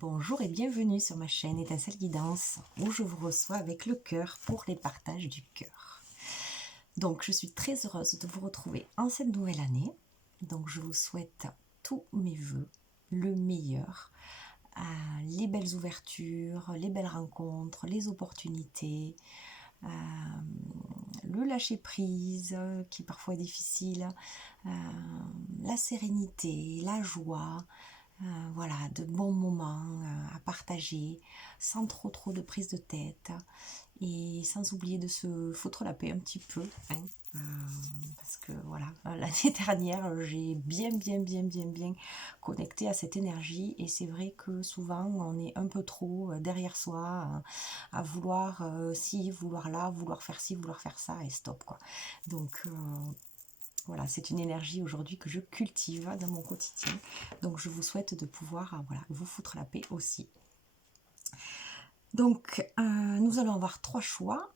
Bonjour et bienvenue sur ma chaîne Étincelle Guidance où je vous reçois avec le cœur pour les partages du cœur. Donc je suis très heureuse de vous retrouver en cette nouvelle année. Donc je vous souhaite tous mes voeux, le meilleur, les belles ouvertures, les belles rencontres, les opportunités, le lâcher prise qui parfois est difficile, la sérénité, la joie. Voilà, de bons moments à partager, sans trop de prise de tête, et sans oublier de se foutre la paix un petit peu, hein, parce que voilà, l'année dernière, j'ai bien connecté à cette énergie, et c'est vrai que souvent, on est un peu trop derrière soi, à vouloir ci, vouloir là, vouloir faire ci, vouloir faire ça, et stop, quoi. Donc, voilà, c'est une énergie aujourd'hui que je cultive dans mon quotidien. Donc je vous souhaite de pouvoir voilà, vous foutre la paix aussi. Donc nous allons avoir 3 choix.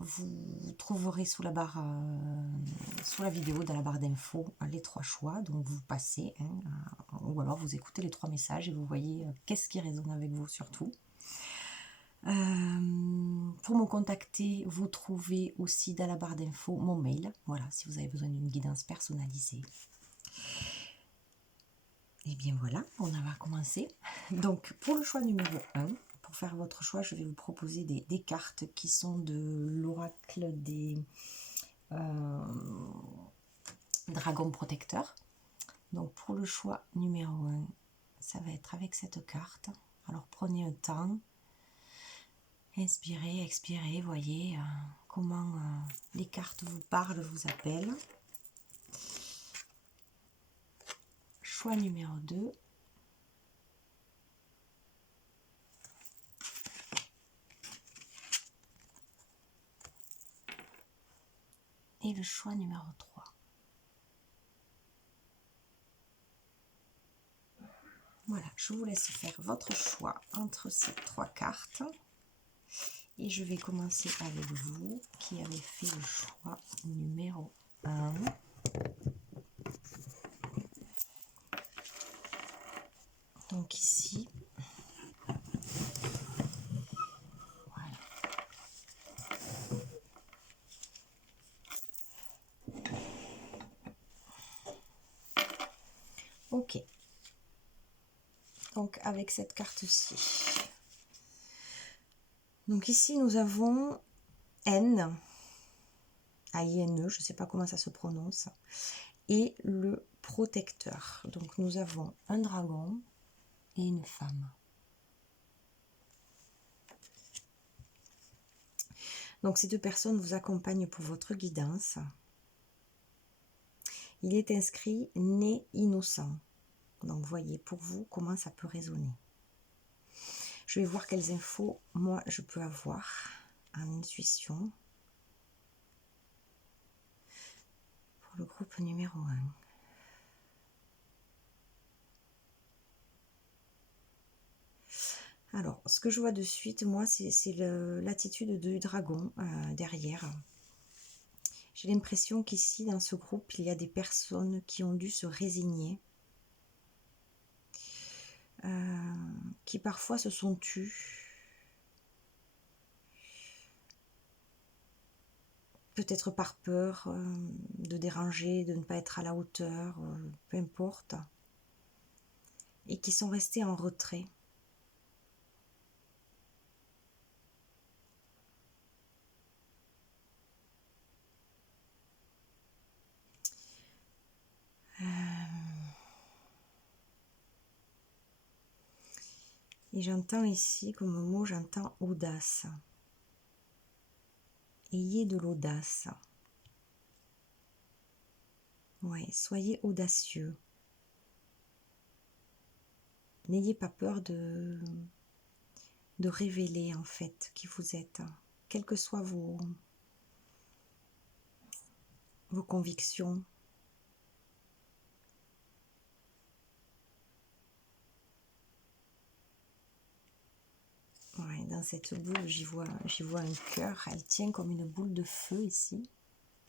Vous trouverez sous la barre, sous la vidéo, dans la barre d'infos, les 3 choix. Donc vous passez, hein, ou alors vous écoutez les 3 messages et vous voyez qu'est-ce qui résonne avec vous surtout. Pour me contacter, vous trouvez aussi dans la barre d'infos mon mail. Voilà, si vous avez besoin d'une guidance personnalisée. Et bien voilà, on va commencer. Donc pour le choix numéro 1, pour faire votre choix, je vais vous proposer des cartes qui sont de l'oracle des dragons protecteurs. Donc pour le choix numéro 1, ça va être avec cette carte. Alors prenez un temps. Inspirez, expirez, voyez comment les cartes vous parlent, vous appellent. Choix numéro 2. Et le choix numéro 3. Voilà, je vous laisse faire votre choix entre ces 3 cartes. Et je vais commencer avec vous qui avez fait le choix numéro 1. Donc ici, voilà. Ok. Donc avec cette carte-ci. Donc ici nous avons N, A-I-N-E, je ne sais pas comment ça se prononce, et le protecteur. Donc nous avons un dragon et une femme. Donc ces deux personnes vous accompagnent pour votre guidance. Il est inscrit né innocent. Donc voyez pour vous comment ça peut résonner. Je vais voir quelles infos moi je peux avoir en intuition pour le groupe numéro 1. Alors, ce que je vois de suite, moi, c'est l'attitude du dragon derrière. J'ai l'impression qu'ici, dans ce groupe, il y a des personnes qui ont dû se résigner, qui parfois se sont tues. Peut-être par peur de déranger, de ne pas être à la hauteur, peu importe. Et qui sont restés en retrait. Et j'entends ici, comme mot, j'entends audace. Ayez de l'audace. Ouais, soyez audacieux. N'ayez pas peur de révéler en fait qui vous êtes, quelles que soient vos convictions. Ouais, dans cette boule, j'y vois un cœur. Elle tient comme une boule de feu ici.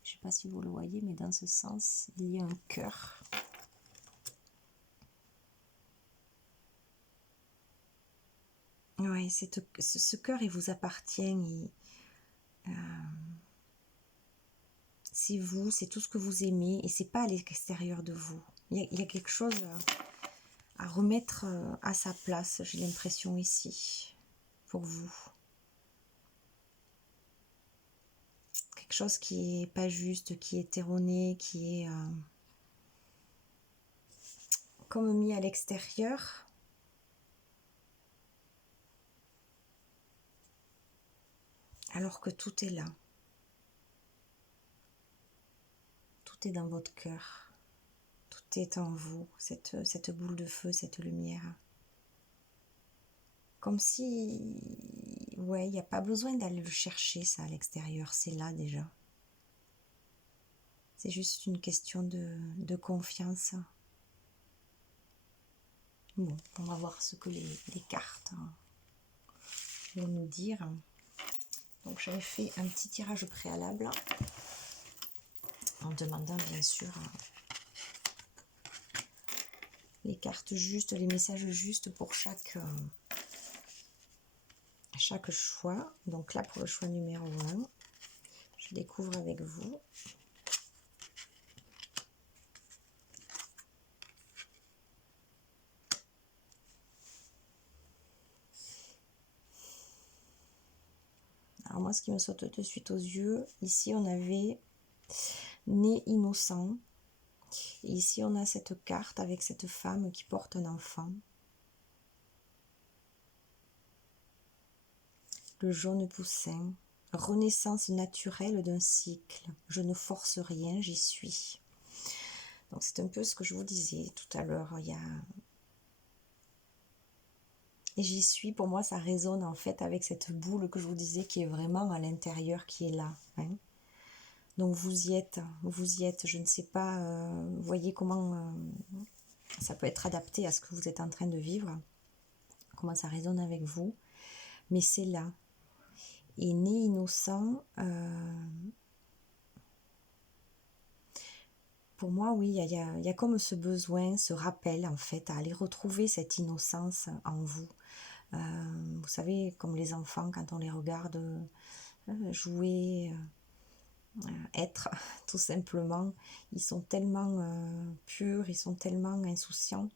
Je ne sais pas si vous le voyez, mais dans ce sens, il y a un cœur. ouais, ce cœur, il vous appartient. C'est vous, c'est tout ce que vous aimez et c'est pas à l'extérieur de vous. Il y a quelque chose à remettre à sa place, j'ai l'impression ici, pour vous. Quelque chose qui est pas juste, qui est erroné, qui est comme mis à l'extérieur. Alors que tout est là. Tout est dans votre cœur. Tout est en vous, cette boule de feu, cette lumière. Comme si, ouais, il n'y a pas besoin d'aller le chercher, ça, à l'extérieur. C'est là déjà. C'est juste une question de confiance. Bon, on va voir ce que les cartes vont nous dire. Donc j'avais fait un petit tirage préalable en demandant bien sûr les cartes justes, les messages justes pour chaque choix. Donc là pour le choix numéro 1, je découvre avec vous. Alors moi ce qui me saute de suite aux yeux, ici on avait né innocent. Et ici, on a cette carte avec cette femme qui porte un enfant. Le jaune poussin. Renaissance naturelle d'un cycle. Je ne force rien, j'y suis. Donc c'est un peu ce que je vous disais tout à l'heure. Et j'y suis, pour moi, ça résonne en fait avec cette boule que je vous disais qui est vraiment à l'intérieur, qui est là. Hein. Donc vous y êtes. Je ne sais pas, vous voyez comment ça peut être adapté à ce que vous êtes en train de vivre. Comment ça résonne avec vous. Mais c'est là. Et né innocent, pour moi, oui, il y a comme ce besoin, ce rappel, en fait, à aller retrouver cette innocence en vous. Vous savez, comme les enfants, quand on les regarde jouer, être, tout simplement, ils sont tellement purs, ils sont tellement insouciants.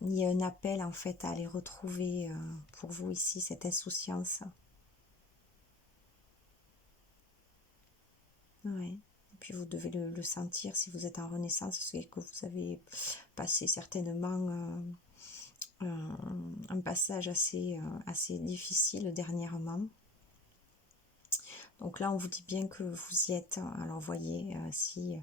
Il y a un appel, en fait, à aller retrouver pour vous ici, cette insouciance. Ouais. Et puis vous devez le sentir si vous êtes en renaissance, c'est que vous avez passé certainement un passage assez difficile dernièrement. Donc là, on vous dit bien que vous y êtes. Alors voyez, si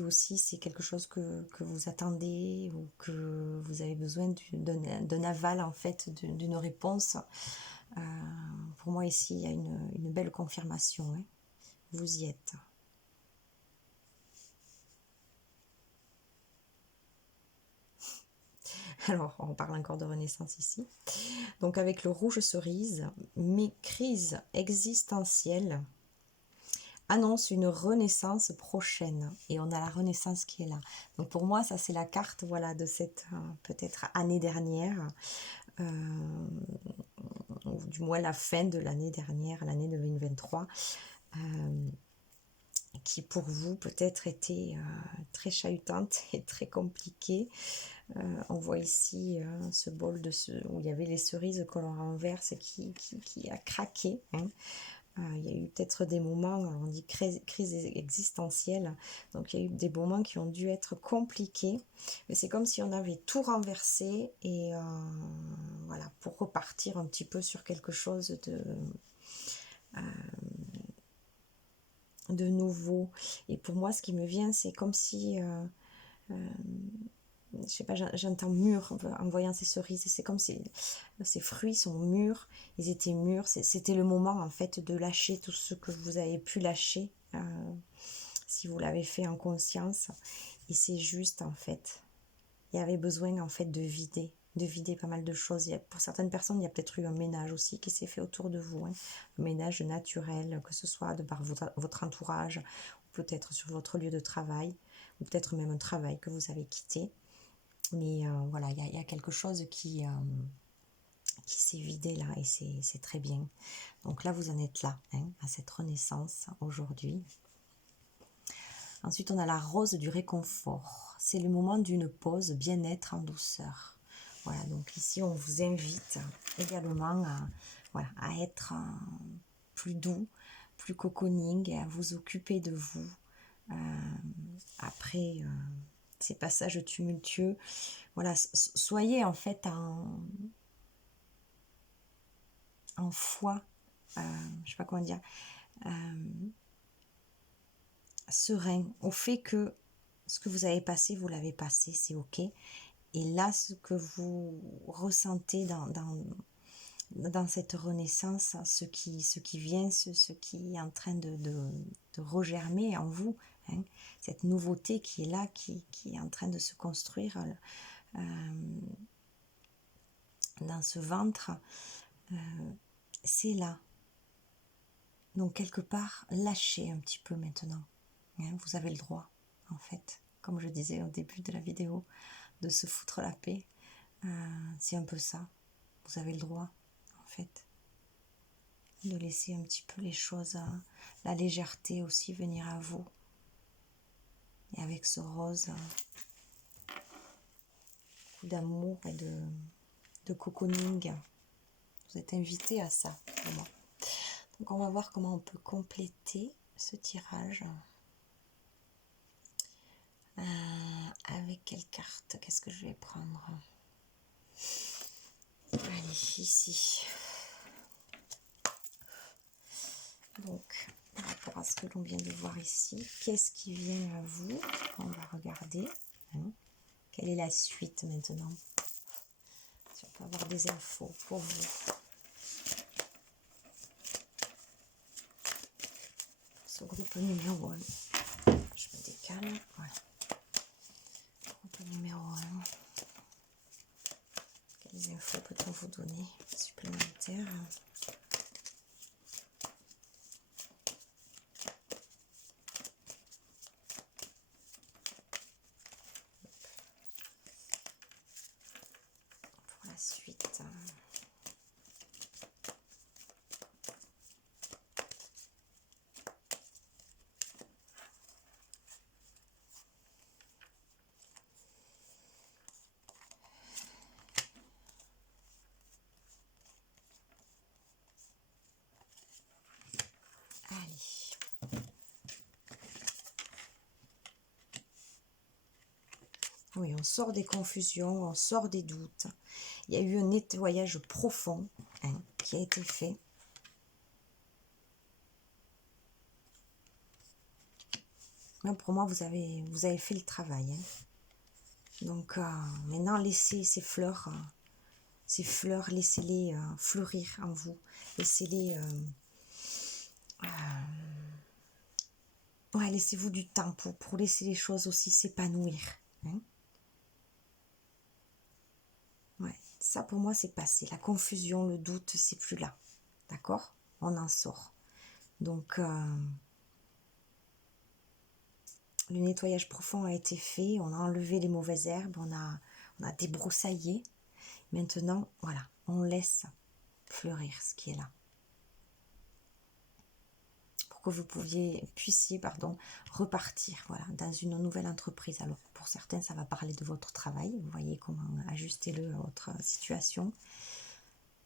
aussi c'est quelque chose que vous attendez ou que vous avez besoin d'un aval, en fait, d'une réponse. Pour moi, ici, il y a une belle confirmation. Hein. Vous y êtes. Alors, on parle encore de renaissance ici. Donc, avec le rouge cerise, mes crises existentielles annoncent une renaissance prochaine. Et on a la renaissance qui est là. Donc, pour moi, ça, c'est la carte, voilà, de cette peut-être année dernière. Ou du moins la fin de l'année dernière, l'année 2023. Qui pour vous peut-être était très chahutante et très compliquée. On voit ici ce bol où il y avait les cerises que l'on renverse qui a craqué. Hein. Il y a eu peut-être des moments, on dit crise existentielle, donc il y a eu des moments qui ont dû être compliqués, mais c'est comme si on avait tout renversé et voilà, pour repartir un petit peu sur quelque chose de nouveau. Et pour moi, ce qui me vient, c'est comme si je sais pas, j'entends mûr en voyant ces cerises, c'est comme si ces fruits sont mûrs, ils étaient mûrs, c'était le moment en fait de lâcher tout ce que vous avez pu lâcher, si vous l'avez fait en conscience, et c'est juste en fait, il y avait besoin en fait de vider pas mal de choses. Pour certaines personnes, il y a peut-être eu un ménage aussi qui s'est fait autour de vous, hein, un ménage naturel, que ce soit de par votre entourage, ou peut-être sur votre lieu de travail, ou peut-être même un travail que vous avez quitté. Mais voilà, il y a quelque chose qui s'est vidé là, et c'est très bien. Donc là, vous en êtes là, hein, à cette renaissance aujourd'hui. Ensuite, on a la rose du réconfort. C'est le moment d'une pause, bien-être en douceur. Voilà, donc ici, on vous invite également à, voilà, à être plus doux, plus cocooning, et à vous occuper de vous. Après ces passages tumultueux, voilà, soyez en fait en foi, je sais pas comment dire, serein au fait que ce que vous avez passé, vous l'avez passé, c'est ok. Et là, ce que vous ressentez dans cette renaissance, ce qui vient, ce qui est en train de regermer en vous, hein, cette nouveauté qui est là, qui est en train de se construire dans ce ventre, c'est là. Donc quelque part, lâchez un petit peu maintenant. Hein, vous avez le droit, en fait, comme je disais au début de la vidéo, de se foutre la paix. C'est un peu ça. Vous avez le droit, en fait, de laisser un petit peu les choses, la légèreté aussi venir à vous. Et avec ce rose, beaucoup d'amour et de cocooning, vous êtes invité à ça, vraiment. Donc on va voir comment on peut compléter ce tirage. Avec quelle carte? Qu'est-ce que je vais prendre? Allez, ici. Donc, par rapport à ce que l'on vient de voir ici, qu'est-ce qui vient à vous? On va regarder. Hein. Quelle est la suite maintenant? Si on peut avoir des infos pour vous. Ce groupe numéro 1. Je me décale. Voilà. Groupe numéro 1. Quelles infos peut-on vous donner supplémentaires? Pour la suite. Allez. Oui, on sort des confusions, on sort des doutes. Il y a eu un nettoyage profond, hein, qui a été fait. Mais pour moi, vous avez fait le travail. Hein. Donc maintenant, laissez ces fleurs, laissez-les fleurir en vous. Laissez-les... ouais, laissez-vous du temps pour laisser les choses aussi s'épanouir. Hein. Ouais, ça pour moi c'est passé. La confusion, le doute, c'est plus là. D'accord? On en sort. Donc, le nettoyage profond a été fait. On a enlevé les mauvaises herbes. On a débroussaillé. Maintenant, voilà, on laisse fleurir ce qui est là. Pour que vous puissiez repartir voilà, dans une nouvelle entreprise. Alors, pour certains, ça va parler de votre travail. Vous voyez comment ajuster-le à votre situation.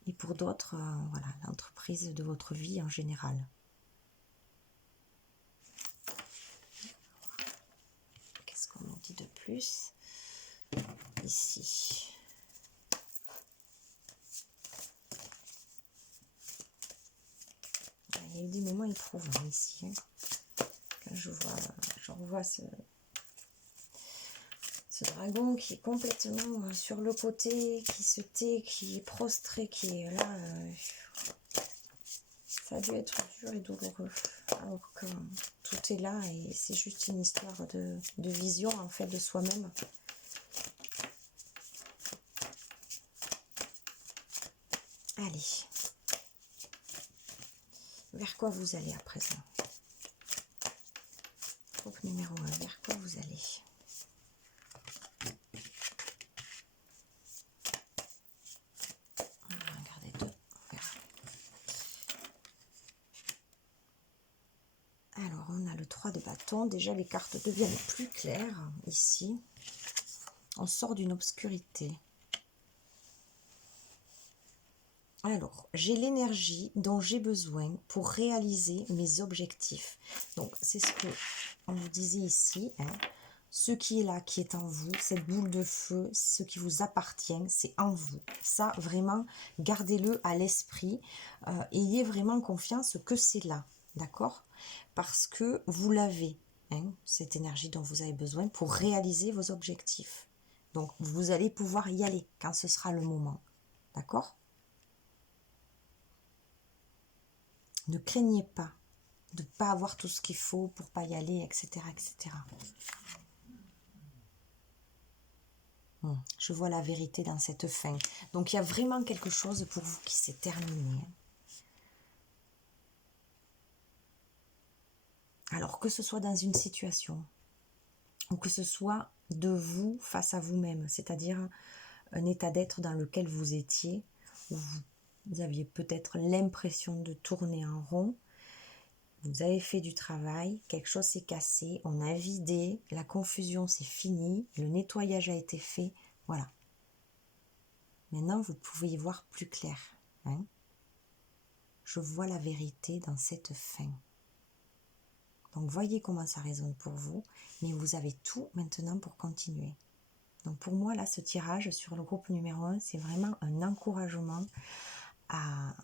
Et pour d'autres, voilà, l'entreprise de votre vie en général. Qu'est-ce qu'on nous dit de plus ici? Il y a eu des moments éprouvants ici. Hein. Quand je revois ce dragon qui est complètement sur le côté, qui se tait, qui est prostré, qui est là. Ça a dû être dur et douloureux. Alors que tout est là et c'est juste une histoire de vision en fait de soi-même. Allez. Vers quoi vous allez à présent? Groupe numéro 1, vers quoi vous allez? cartons, déjà les cartes deviennent plus claires ici. On sort d'une obscurité. Alors, j'ai l'énergie dont j'ai besoin pour réaliser mes objectifs. Donc, c'est ce que on vous disait ici. Hein. Ce qui est là, qui est en vous, cette boule de feu, ce qui vous appartient, c'est en vous. Ça, vraiment, gardez-le à l'esprit. Ayez vraiment confiance que c'est là. D'accord? Parce que vous l'avez, hein, cette énergie dont vous avez besoin pour réaliser vos objectifs. Donc, vous allez pouvoir y aller quand ce sera le moment. D'accord? Ne craignez pas de ne pas avoir tout ce qu'il faut pour pas y aller, etc. etc. Je vois la vérité dans cette fin. Donc il y a vraiment quelque chose pour vous qui s'est terminé. Alors que ce soit dans une situation, ou que ce soit de vous face à vous-même, c'est-à-dire un état d'être dans lequel vous étiez, où vous aviez peut-être l'impression de tourner en rond, vous avez fait du travail, quelque chose s'est cassé, on a vidé, la confusion c'est fini, le nettoyage a été fait, voilà. Maintenant, vous pouvez y voir plus clair. Hein. Je vois la vérité dans cette fin. Donc, voyez comment ça résonne pour vous, mais vous avez tout maintenant pour continuer. Donc, pour moi, là, ce tirage sur le groupe numéro 1, c'est vraiment un encouragement à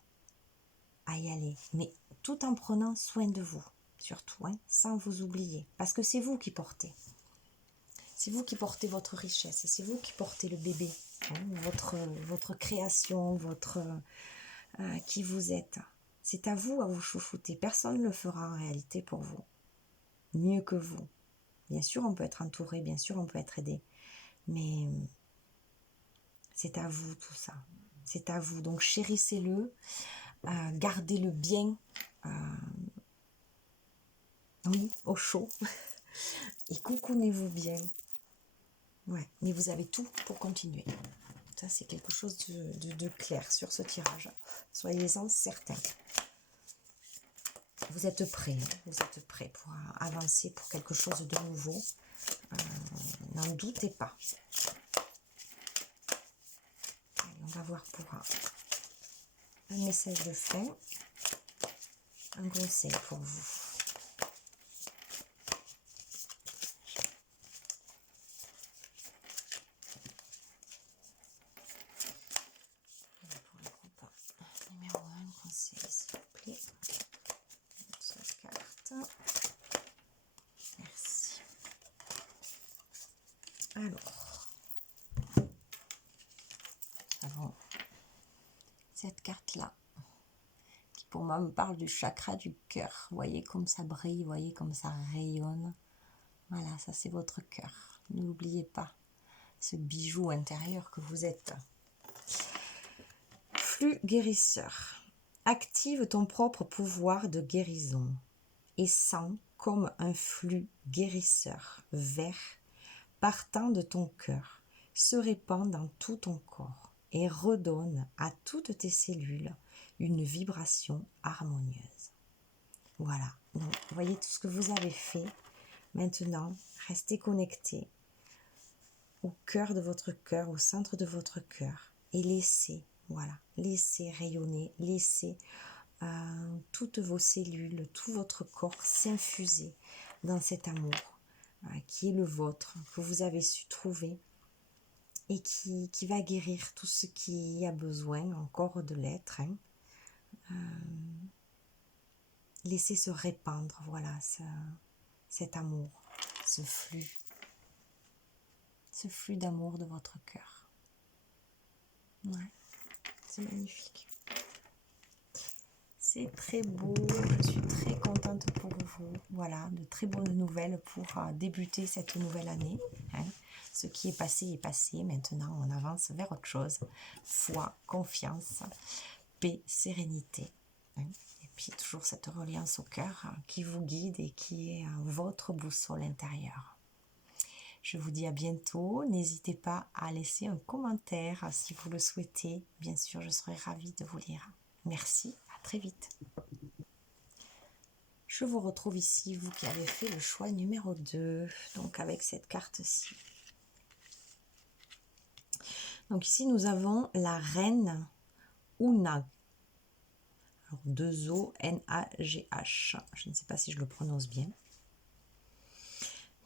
y aller. Mais tout en prenant soin de vous, surtout, hein, sans vous oublier. Parce que c'est vous qui portez. C'est vous qui portez votre richesse, c'est vous qui portez le bébé, hein, votre création, qui vous êtes. C'est à vous à vous chouchouter. Personne ne le fera en réalité pour vous. Mieux que vous. Bien sûr, on peut être entouré, bien sûr, on peut être aidé. Mais c'est à vous tout ça. C'est à vous. Donc chérissez-le, gardez-le bien, oui, au chaud. Et coucounez-vous bien. Ouais, mais vous avez tout pour continuer. Ça, c'est quelque chose de clair sur ce tirage. Soyez-en certains. Vous êtes prêts, pour avancer pour quelque chose de nouveau. N'en doutez pas. Allez, on va voir pour un message de fin, un conseil pour vous. Pour le groupe numéro 1, conseil, s'il vous plaît. Cette carte. Merci. Alors, avant cette carte-là, qui pour moi me parle du chakra du cœur. Vous voyez comme ça brille, vous voyez comme ça rayonne. Voilà, ça c'est votre cœur. N'oubliez pas ce bijou intérieur que vous êtes. Flux guérisseur. Active ton propre pouvoir de guérison et sens comme un flux guérisseur vert partant de ton cœur se répand dans tout ton corps et redonne à toutes tes cellules une vibration harmonieuse. Voilà, donc vous voyez tout ce que vous avez fait. Maintenant, restez connectés au cœur de votre cœur, au centre de votre cœur et laissez, voilà, laissez rayonner, laissez toutes vos cellules, tout votre corps s'infuser dans cet amour qui est le vôtre, que vous avez su trouver et qui va guérir tout ce qui a besoin encore de l'être. Hein. Laissez se répandre, voilà, cet amour, ce flux d'amour de votre cœur. Ouais, c'est magnifique. C'est très beau, je suis très contente pour vous. Voilà, de très bonnes nouvelles pour débuter cette nouvelle année. Hein. Ce qui est passé. Maintenant, on avance vers autre chose. Foi, confiance, paix, sérénité. Hein. Et puis, toujours cette reliance au cœur qui vous guide et qui est votre boussole intérieure. Je vous dis à bientôt. N'hésitez pas à laisser un commentaire si vous le souhaitez. Bien sûr, je serai ravie de vous lire. Merci, à très vite. Je vous retrouve ici, vous qui avez fait le choix numéro 2, donc avec cette carte-ci. Donc ici, nous avons la reine Ounag. Alors, 2 O-N-A-G-H. Je ne sais pas si je le prononce bien.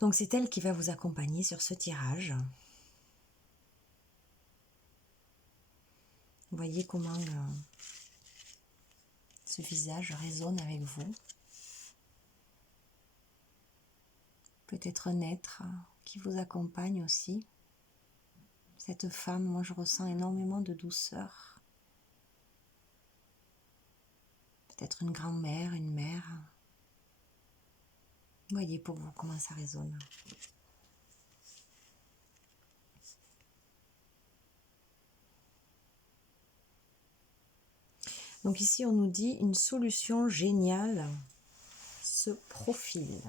Donc c'est elle qui va vous accompagner sur ce tirage. Vous voyez comment ce visage résonne avec vous. Peut-être un être qui vous accompagne aussi. Cette femme, moi je ressens énormément de douceur. Peut-être une grand-mère, une mère. Vous voyez pour vous comment ça résonne. Donc ici on nous dit une solution géniale se profile.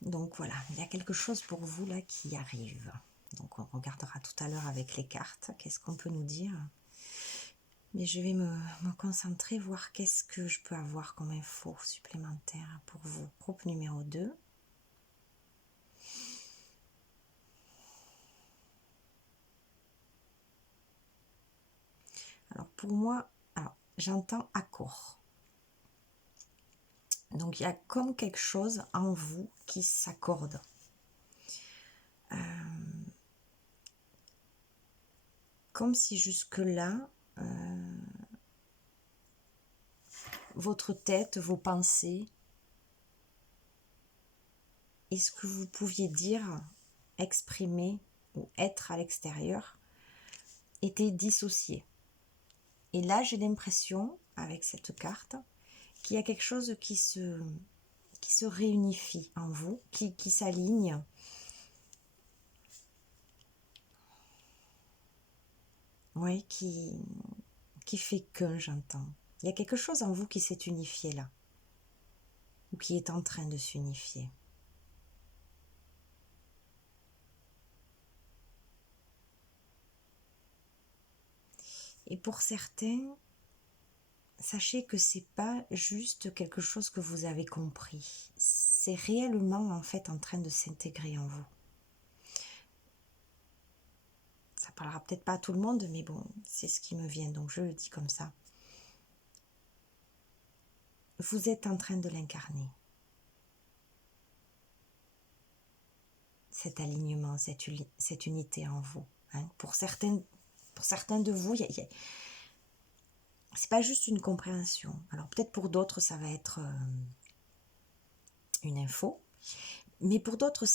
Donc voilà, il y a quelque chose pour vous là qui arrive. Donc on regardera tout à l'heure avec les cartes, qu'est-ce qu'on peut nous dire. Mais je vais me concentrer, voir qu'est-ce que je peux avoir comme info supplémentaire pour vous. Groupe numéro 2. Alors pour moi, j'entends accord. Donc il y a comme quelque chose en vous qui s'accorde. Comme si jusque-là, votre tête, vos pensées, et ce que vous pouviez dire, exprimer ou être à l'extérieur, étaient dissociés. Et là, j'ai l'impression, avec cette carte, qu'il y a quelque chose qui se réunifie en vous, qui s'aligne. Oui, qui fait que j'entends. Il y a quelque chose en vous qui s'est unifié là, ou qui est en train de s'unifier. Et pour certains, sachez que c'est pas juste quelque chose que vous avez compris. C'est réellement en fait en train de s'intégrer en vous. Ça parlera peut-être pas à tout le monde, mais bon, c'est ce qui me vient, donc je le dis comme ça. Vous êtes en train de l'incarner. Cet alignement, cette unité en vous. Hein. Pour certains de vous, c'est pas juste une compréhension. Alors peut-être pour d'autres, ça va être une info. Mais pour d'autres,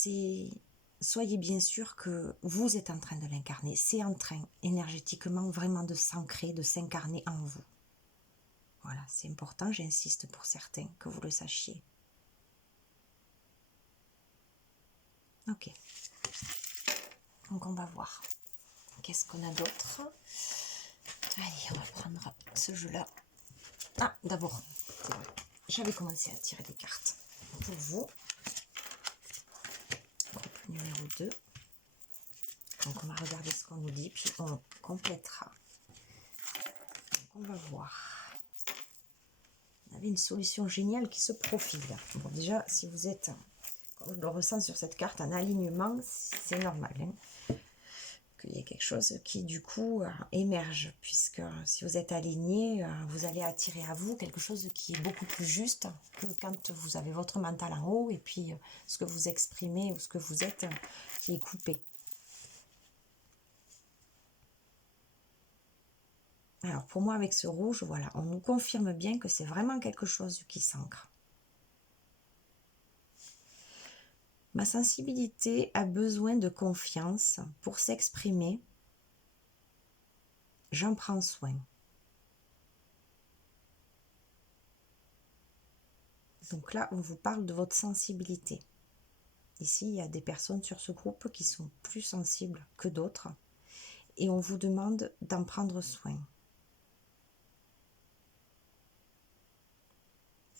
soyez bien sûr que vous êtes en train de l'incarner. C'est en train, énergétiquement, vraiment de s'ancrer, de s'incarner en vous. Voilà, c'est important, j'insiste pour certains, que vous le sachiez. Ok. Donc on va voir. Qu'est-ce qu'on a d'autre? Allez, on va prendre ce jeu-là. Ah, d'abord, c'est vrai. J'avais commencé à tirer des cartes pour vous. Groupe numéro 2. Donc on va regarder ce qu'on nous dit, puis on complétera. Donc on va voir. On avait une solution géniale qui se profile. Bon, déjà, si vous êtes, comme je le ressens sur cette carte, en alignement, c'est normal. Hein, qu'il y ait quelque chose qui, du coup, émerge. Puisque si vous êtes aligné, vous allez attirer à vous quelque chose qui est beaucoup plus juste que quand vous avez votre mental en haut et puis ce que vous exprimez ou ce que vous êtes qui est coupé. Alors pour moi avec ce rouge, voilà, on nous confirme bien que c'est vraiment quelque chose qui s'ancre. Ma sensibilité a besoin de confiance pour s'exprimer. J'en prends soin. Donc là, on vous parle de votre sensibilité. Ici, il y a des personnes sur ce groupe qui sont plus sensibles que d'autres. Et on vous demande d'en prendre soin.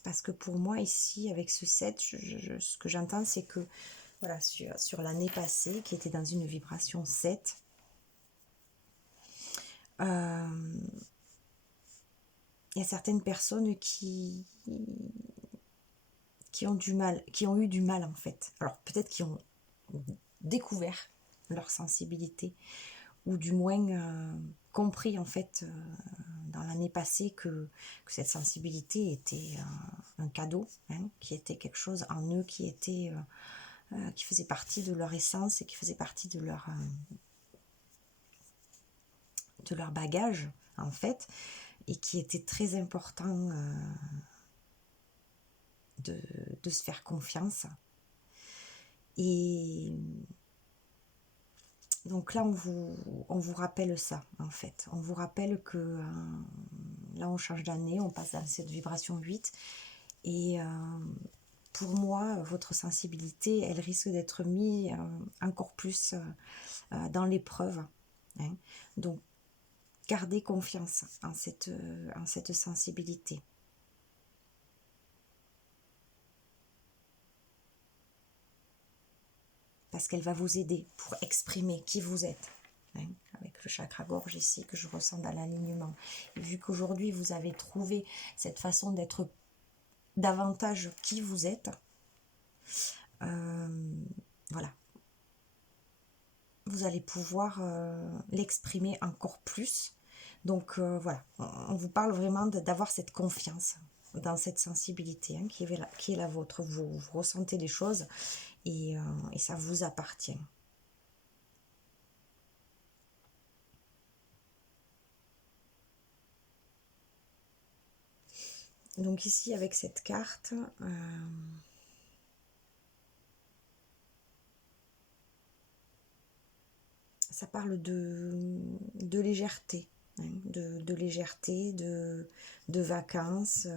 Parce que pour moi, ici, avec ce 7, ce que j'entends, c'est que voilà, sur l'année passée, qui était dans une vibration 7, il y a certaines personnes qui qui ont du mal, qui ont eu du mal en fait. Alors peut-être qu'ils ont découvert leur sensibilité, ou du moins compris en fait dans l'année passée que cette sensibilité était un cadeau, hein, qui était quelque chose en eux qui était qui faisait partie de leur essence et qui faisait partie de leur bagage en fait, et qui était très important de se faire confiance. Et donc là, on vous rappelle ça, en fait. On vous rappelle que là, on change d'année, on passe dans cette vibration 8. Et pour moi, votre sensibilité, elle risque d'être mise encore plus dans l'épreuve. Hein. Donc, gardez confiance en cette sensibilité. Parce qu'elle va vous aider pour exprimer qui vous êtes. Hein, avec le chakra gorge ici que je ressens dans l'alignement. Et vu qu'aujourd'hui vous avez trouvé cette façon d'être davantage qui vous êtes, voilà, vous allez pouvoir l'exprimer encore plus. Donc voilà, on vous parle vraiment d'avoir cette confiance dans cette sensibilité hein, qui est la vôtre. Vous ressentez les choses et ça vous appartient. Donc ici avec cette carte, ça parle de légèreté, hein, de légèreté, de vacances,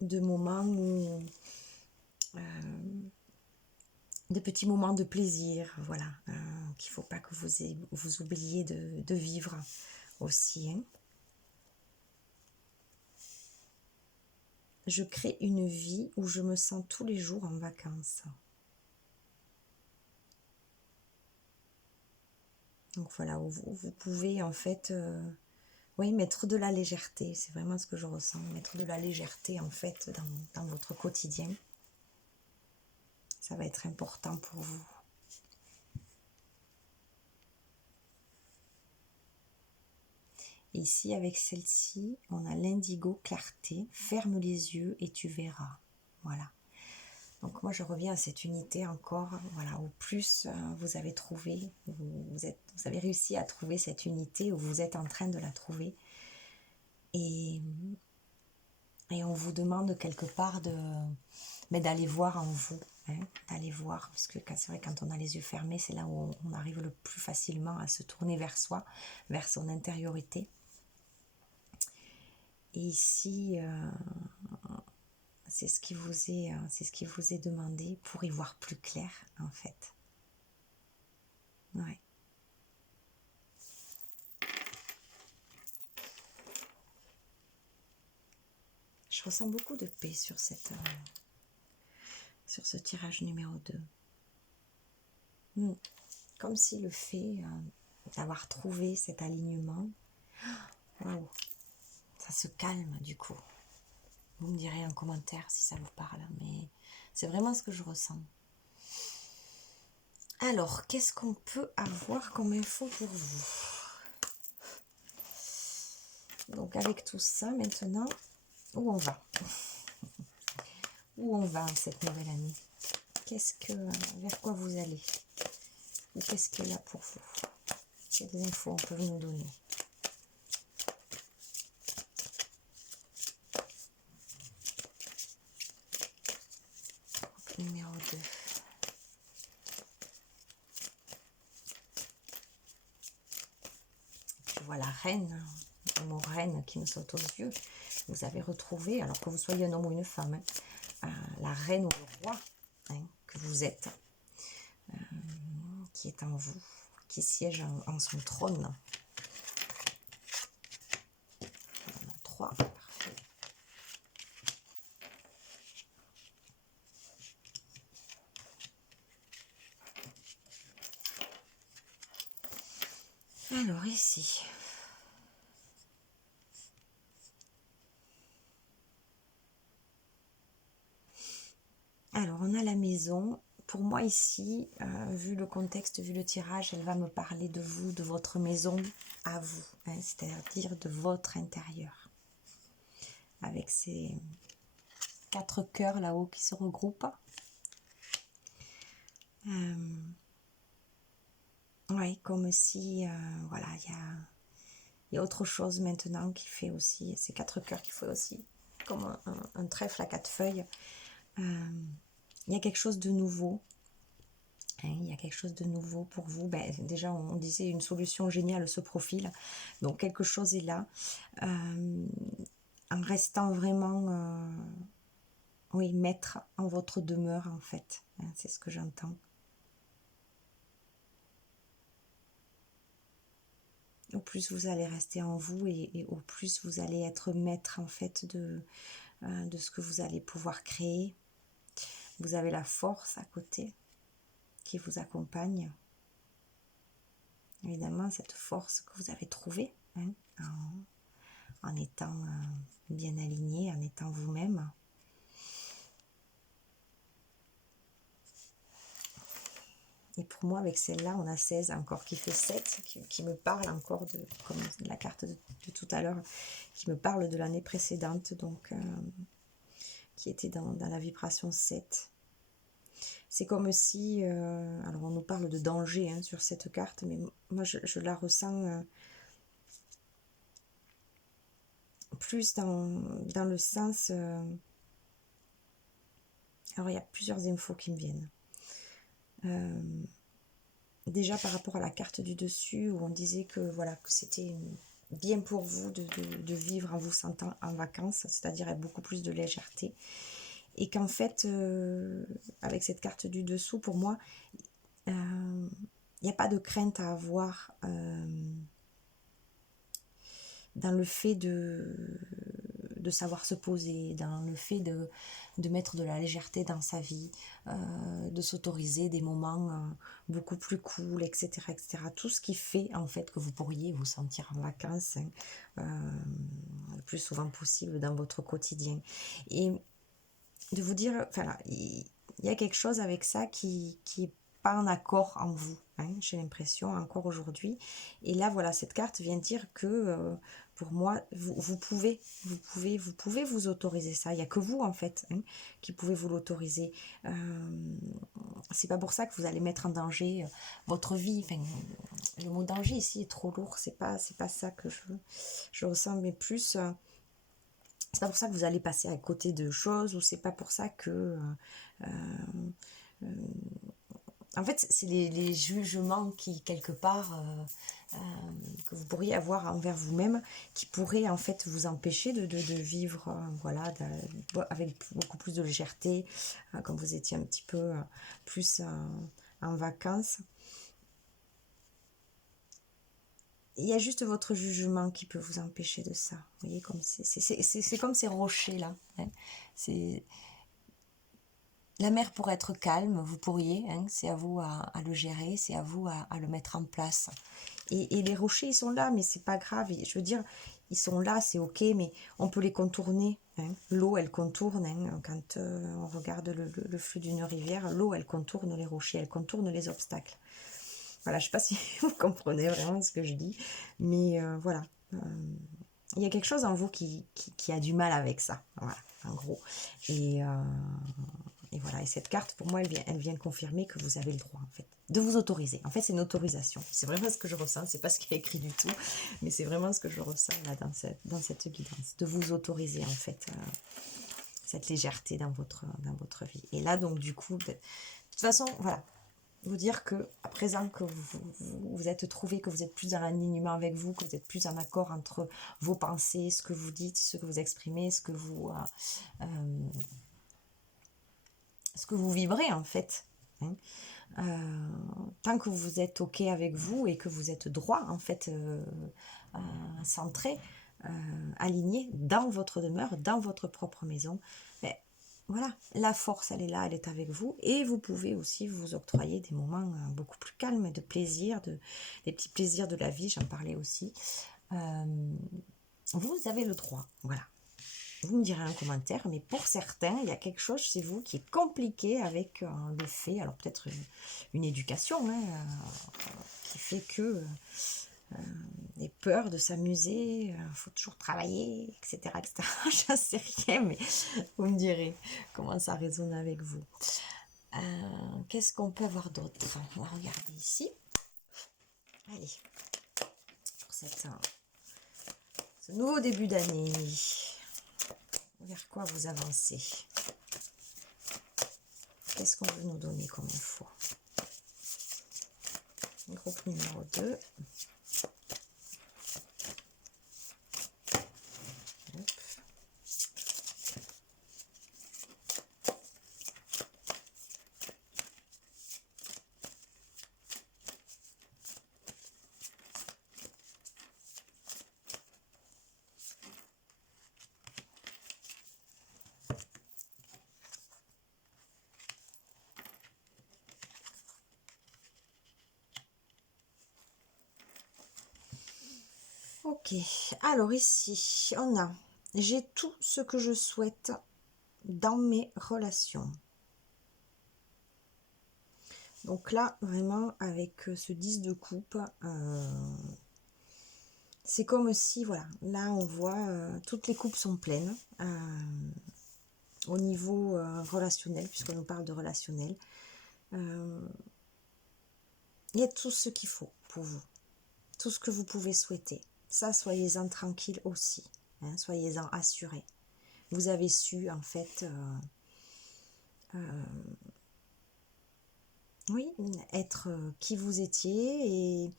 de moments où des petits moments de plaisir, voilà, qu'il ne faut pas que vous oubliez de vivre aussi. Hein. Je crée une vie où je me sens tous les jours en vacances. Donc voilà, vous pouvez en fait, oui, mettre de la légèreté, c'est vraiment ce que je ressens, mettre de la légèreté en fait dans votre quotidien. Ça va être important pour vous. Et ici, avec celle-ci, on a l'indigo clarté. Ferme les yeux et tu verras. Voilà. Donc moi, je reviens à cette unité encore. Voilà, au plus vous avez trouvé, vous avez réussi à trouver cette unité, ou vous êtes en train de la trouver. Et on vous demande quelque part d'aller voir en vous. Hein, d'aller voir, parce que c'est vrai, quand on a les yeux fermés, c'est là où on arrive le plus facilement à se tourner vers soi, vers son intériorité. Et ici, c'est ce qui vous est demandé pour y voir plus clair, en fait. Ouais. Je ressens beaucoup de paix sur ce tirage numéro 2. Comme si le fait d'avoir trouvé cet alignement, waouh, ça se calme du coup. Vous me direz en commentaire si ça vous parle, mais c'est vraiment ce que je ressens. Alors, qu'est-ce qu'on peut avoir comme info pour vous? Donc, avec tout ça, maintenant, où on va? Où on va en cette nouvelle année? Vers quoi vous allez? Ou qu'est-ce qu'il y a pour vous? Quelles infos on peut nous donner? Numéro 2. Je vois la reine, le mot reine qui me saute aux yeux. Vous avez retrouvé, alors que vous soyez un homme ou une femme, hein, la reine ou le roi hein, que vous êtes, qui est en vous, qui siège en son trône. 3, parfait. Alors ici, Alors, on a la maison. Pour moi ici, vu le contexte, vu le tirage, elle va me parler de vous, de votre maison à vous, hein, c'est-à-dire de votre intérieur. Avec ces 4 cœurs là-haut qui se regroupent. Oui, comme si, voilà, il y a autre chose maintenant qui fait aussi, ces 4 cœurs qui fait aussi, comme un trèfle à 4 feuilles. Il y a quelque chose de nouveau. Hein, il y a quelque chose de nouveau pour vous. Ben, déjà, on disait une solution géniale se profile. Donc, quelque chose est là. En restant vraiment, oui, maître en votre demeure, en fait. Hein, c'est ce que j'entends. Au plus vous allez rester en vous et au plus vous allez être maître, en fait, de ce que vous allez pouvoir créer. Vous avez la force à côté qui vous accompagne. Évidemment, cette force que vous avez trouvée, hein, en étant bien aligné, en étant vous-même. Et pour moi, avec celle-là, on a 16 encore, qui fait 7, qui me parle encore, comme la carte de tout à l'heure, qui me parle de l'année précédente, donc qui était dans la vibration 7. C'est comme si, alors on nous parle de danger, hein, sur cette carte, mais moi je la ressens plus dans le sens... alors il y a plusieurs infos qui me viennent. Déjà par rapport à la carte du dessus, où on disait que, voilà, que c'était bien pour vous de vivre en vous sentant en vacances, c'est-à-dire avec beaucoup plus de légèreté. Et qu'en fait, avec cette carte du dessous, pour moi, il n'y a pas de crainte à avoir dans le fait de savoir se poser, dans le fait de mettre de la légèreté dans sa vie, de s'autoriser des moments beaucoup plus cool, etc., etc. Tout ce qui fait, en fait, que vous pourriez vous sentir en vacances, hein, le plus souvent possible dans votre quotidien. Et de vous dire, enfin, il y a quelque chose avec ça qui est pas en accord en vous, hein, j'ai l'impression, encore aujourd'hui. Et là, voilà, cette carte vient dire que, pour moi, vous pouvez vous autoriser ça. Il n'y a que vous, en fait, hein, qui pouvez vous l'autoriser. C'est pas pour ça que vous allez mettre en danger votre vie. Enfin, le mot danger ici est trop lourd. C'est pas ça que je ressens, mais plus... c'est pas pour ça que vous allez passer à côté de choses, ou c'est pas pour ça que... en fait, c'est les jugements qui, quelque part, que vous pourriez avoir envers vous-même, qui pourraient, en fait, vous empêcher de vivre, voilà, avec beaucoup plus de légèreté, comme vous étiez un petit peu plus en vacances. Il y a juste votre jugement qui peut vous empêcher de ça. Vous voyez, comme c'est comme ces rochers-là. Hein. C'est... La mer pourrait être calme, vous pourriez, hein, c'est à vous à le gérer, c'est à vous à le mettre en place. Et les rochers, ils sont là, mais c'est pas grave. Je veux dire, ils sont là, c'est ok, mais on peut les contourner. Hein. L'eau, elle contourne. Hein, quand on regarde le flux d'une rivière, l'eau, elle contourne les rochers, elle contourne les obstacles. Voilà, je ne sais pas si vous comprenez vraiment ce que je dis, mais voilà. Il y a quelque chose en vous qui a du mal avec ça, voilà, en gros. Et voilà, et cette carte, pour moi, elle vient confirmer que vous avez le droit, en fait, de vous autoriser. En fait, c'est une autorisation. C'est vraiment ce que je ressens, c'est pas ce qui est écrit du tout, mais c'est vraiment ce que je ressens là dans cette guidance, de vous autoriser, en fait, cette légèreté dans votre vie. Et là, donc, du coup, de toute façon, voilà, vous dire que à présent que vous êtes trouvé, que vous êtes plus dans l'alignement avec vous, que vous êtes plus en accord entre vos pensées, ce que vous dites, ce que vous exprimez, ce que vous vibrez, en fait, hein. Tant que vous êtes ok avec vous et que vous êtes droit, en fait, centré, aligné dans votre demeure, dans votre propre maison, ben, voilà, la force, elle est là, elle est avec vous, et vous pouvez aussi vous octroyer des moments beaucoup plus calmes, de plaisir, des petits plaisirs de la vie, j'en parlais aussi. Vous avez le droit, voilà. Vous me direz un commentaire, mais pour certains, il y a quelque chose chez vous qui est compliqué avec le fait, alors peut-être une éducation, hein, qui fait que les peurs de s'amuser, il faut toujours travailler, etc. etc. Je ne sais rien, mais vous me direz comment ça résonne avec vous. Qu'est-ce qu'on peut avoir d'autre? On va regarder ici. Allez, pour ce nouveau début d'année, vers quoi vous avancez? Qu'est-ce qu'on veut nous donner comme info? Groupe numéro 2. Ok, alors ici, on a « J'ai tout ce que je souhaite dans mes relations ». Donc là, vraiment, avec ce 10 de coupe, c'est comme si, voilà, là on voit, toutes les coupes sont pleines au niveau relationnel, puisqu'on nous parle de relationnel. Il y a tout ce qu'il faut pour vous, tout ce que vous pouvez souhaiter. Ça, soyez-en tranquille aussi, hein, soyez-en assurés. Vous avez su, en fait, oui, être qui vous étiez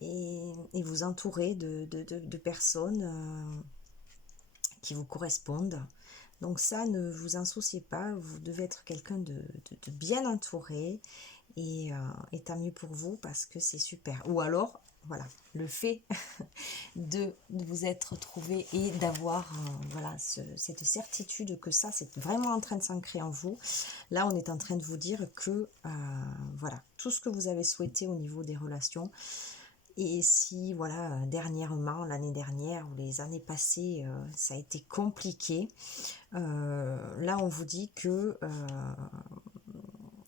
et vous entourer de personnes qui vous correspondent. Donc ça, ne vous en souciez pas, vous devez être quelqu'un de bien entouré et tant mieux pour vous parce que c'est super. Ou alors, voilà, le fait de vous être trouvé et d'avoir voilà, cette certitude que ça, c'est vraiment en train de s'ancrer en vous. Là, on est en train de vous dire que voilà, tout ce que vous avez souhaité au niveau des relations, et si, voilà, dernièrement, l'année dernière ou les années passées, ça a été compliqué, là, on vous dit que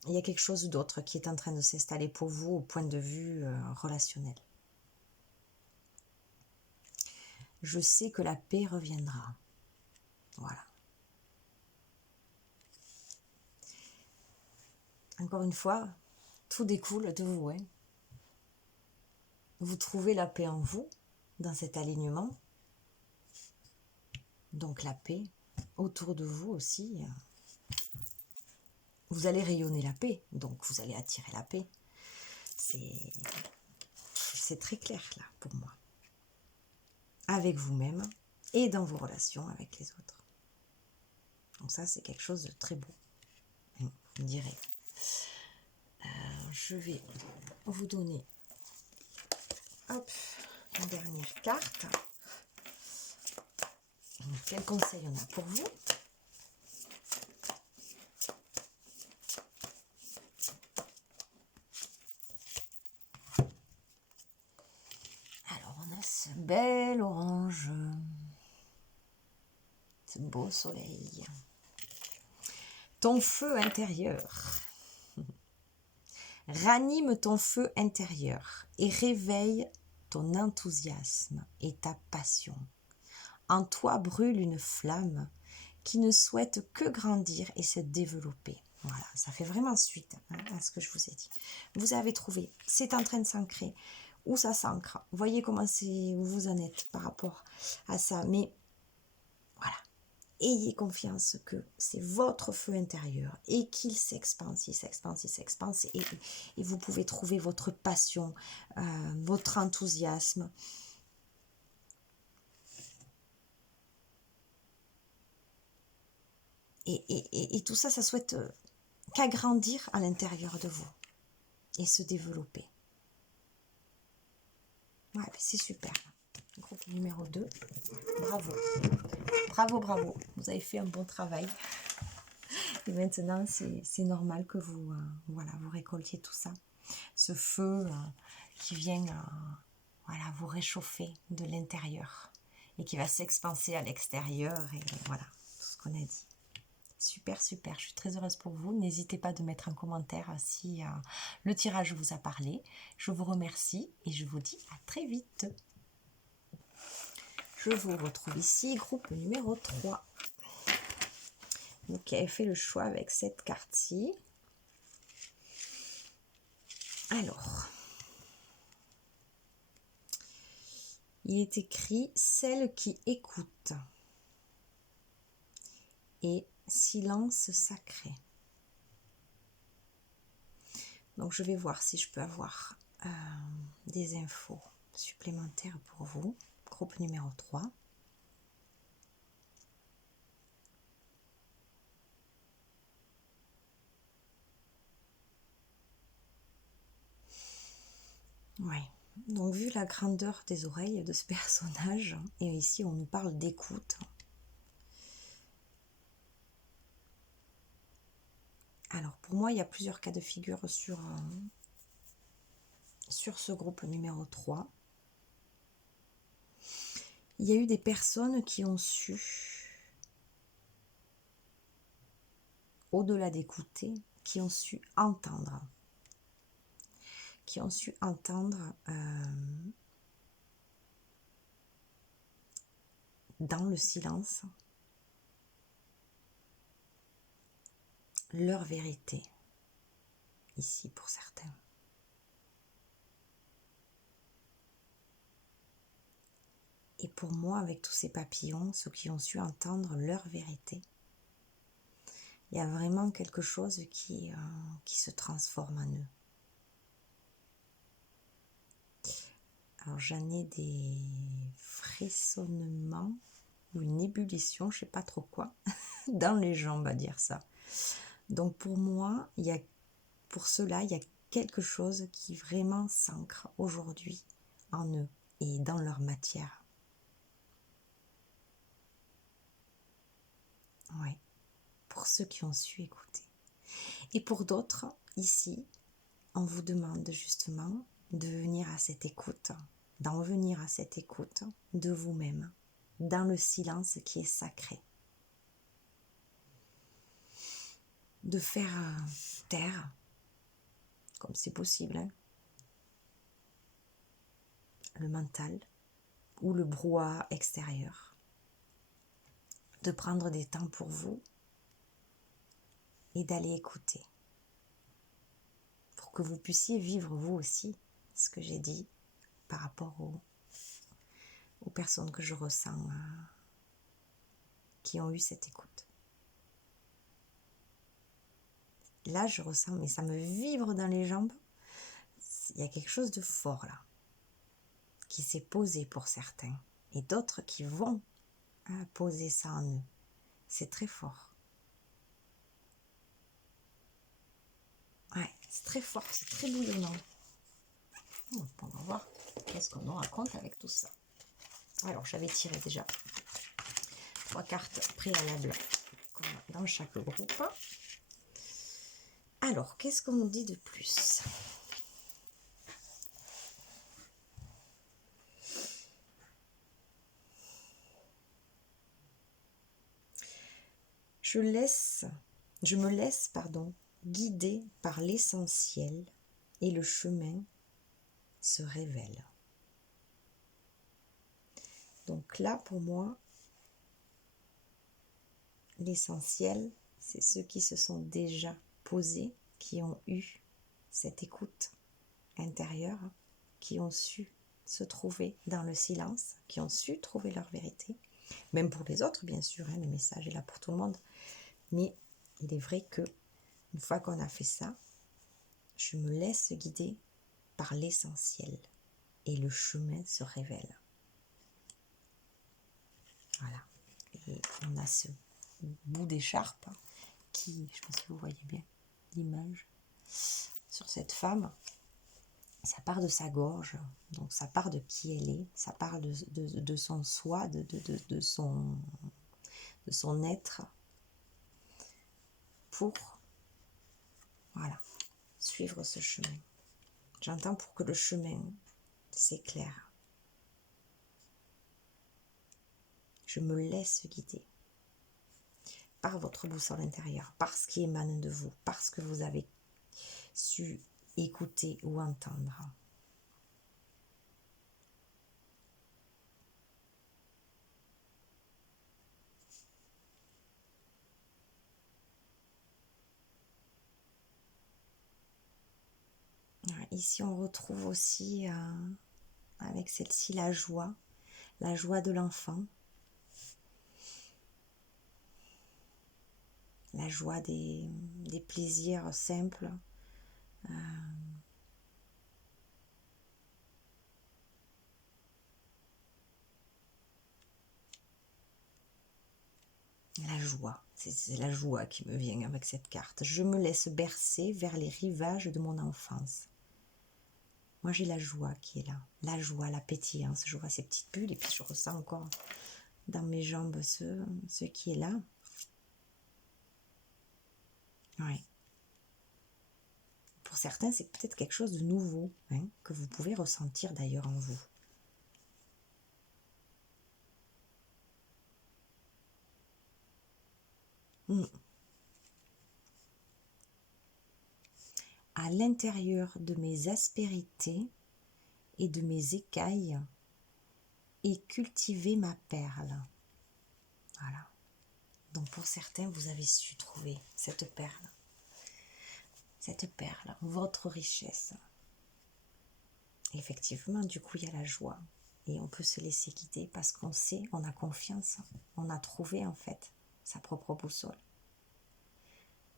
il y a quelque chose d'autre qui est en train de s'installer pour vous au point de vue relationnel. Je sais que la paix reviendra. Voilà. Encore une fois, tout découle de vous, hein. Vous trouvez la paix en vous, dans cet alignement. Donc la paix, autour de vous aussi. Vous allez rayonner la paix, donc vous allez attirer la paix. C'est très clair là pour moi. Avec vous-même et dans vos relations avec les autres. Donc ça, c'est quelque chose de très beau. Vous me direz. Je vais vous donner hop, une dernière carte. Quel conseil on a pour vous? Alors, on a ce bel orange, ce beau soleil. Ton feu intérieur. Ranime ton feu intérieur et réveille ton enthousiasme et ta passion. En toi brûle une flamme qui ne souhaite que grandir et se développer. Voilà, ça fait vraiment suite à ce que je vous ai dit. Vous avez trouvé, c'est en train de s'ancrer. Où ça s'ancre, voyez comment où vous en êtes par rapport à ça. Mais voilà, ayez confiance que c'est votre feu intérieur et qu'il s'expanse, il s'expanse, il s'expanse. Et vous pouvez trouver votre passion, votre enthousiasme. Et tout ça, ça souhaite qu'agrandir à l'intérieur de vous et se développer. Ouais, c'est super. Groupe numéro 2. Bravo. Bravo, bravo. Vous avez fait un bon travail. Et maintenant, c'est normal que vous, voilà, vous récoltiez tout ça. Ce feu qui vient voilà, vous réchauffer de l'intérieur. et qui va s'expanser à l'extérieur. Et voilà, tout ce qu'on a dit. Super, super. Je suis très heureuse pour vous. N'hésitez pas de mettre un commentaire si le tirage vous a parlé. Je vous remercie et je vous dis à très vite. Je vous retrouve ici, groupe numéro 3. Vous qui avez fait le choix avec cette carte-ci. Alors, il est écrit « Celle qui écoute » et « Silence sacré ». Donc, je vais voir si je peux avoir des infos supplémentaires pour vous. Groupe numéro 3. Oui. Donc, vu la grandeur des oreilles de ce personnage, et ici on nous parle d'écoute. Alors, pour moi, il y a plusieurs cas de figure sur ce groupe numéro 3. Il y a eu des personnes qui ont su, au-delà d'écouter, qui ont su entendre. Dans le silence leur vérité, ici pour certains. Et pour moi, avec tous ces papillons, ceux qui ont su entendre leur vérité, il y a vraiment quelque chose qui se transforme en eux. Alors j'en ai des frissonnements ou une ébullition, je ne sais pas trop quoi, dans les jambes à dire ça. Donc pour moi, pour cela, il y a quelque chose qui vraiment s'ancre aujourd'hui en eux et dans leur matière. Oui, pour ceux qui ont su écouter. Et pour d'autres, ici, on vous demande justement de venir à cette écoute, d'en venir à cette écoute de vous-même, dans le silence qui est sacré. De faire taire, comme c'est possible, hein, le mental ou le brouhaha extérieur. De prendre des temps pour vous et d'aller écouter. Pour que vous puissiez vivre vous aussi ce que j'ai dit par rapport aux personnes que je ressens qui ont eu cette écoute. Là, je ressens, mais ça me vibre dans les jambes. Il y a quelque chose de fort là, qui s'est posé pour certains, et d'autres qui vont poser ça en eux. C'est très fort. Ouais, c'est très fort, c'est très bouillonnant. On va voir qu'est-ce qu'on nous raconte avec tout ça. Alors, j'avais tiré déjà 3 cartes préalables, comme dans chaque groupe. Alors, qu'est-ce qu'on nous dit de plus ? Je me laisse guider par l'essentiel et le chemin se révèle. Donc là, pour moi, l'essentiel, c'est ceux qui se sont déjà posés, qui ont eu cette écoute intérieure, qui ont su se trouver dans le silence, qui ont su trouver leur vérité. Même pour les autres, bien sûr, le message est là pour tout le monde. Mais il est vrai que une fois qu'on a fait ça, je me laisse guider par l'essentiel et le chemin se révèle. Voilà. Et on a ce bout d'écharpe qui, je ne sais pas si vous voyez bien l'image, sur cette femme, ça part de sa gorge, donc ça part de qui elle est, ça part de son soi, de son être, pour suivre ce chemin. J'entends pour que le chemin s'éclaire. Je me laisse guider par votre boussole intérieure, par ce qui émane de vous, par ce que vous avez su écouter ou entendre. Ici, on retrouve aussi, avec celle-ci, la joie de l'enfant, la joie des plaisirs simples, la joie. C'est la joie qui me vient avec cette carte. Je me laisse bercer vers les rivages de mon enfance. Moi, j'ai la joie qui est là. La joie, la pétillance. Je vois ces petites bulles et puis je ressens encore dans mes jambes ce qui est là. Oui. Pour certains, c'est peut-être quelque chose de nouveau, hein, que vous pouvez ressentir d'ailleurs en vous. À l'intérieur de mes aspérités et de mes écailles et cultiver ma perle. Voilà. Donc pour certains, vous avez su trouver cette perle, votre richesse. Effectivement, du coup, il y a la joie et on peut se laisser guider parce qu'on sait, on a confiance, on a trouvé en fait sa propre boussole.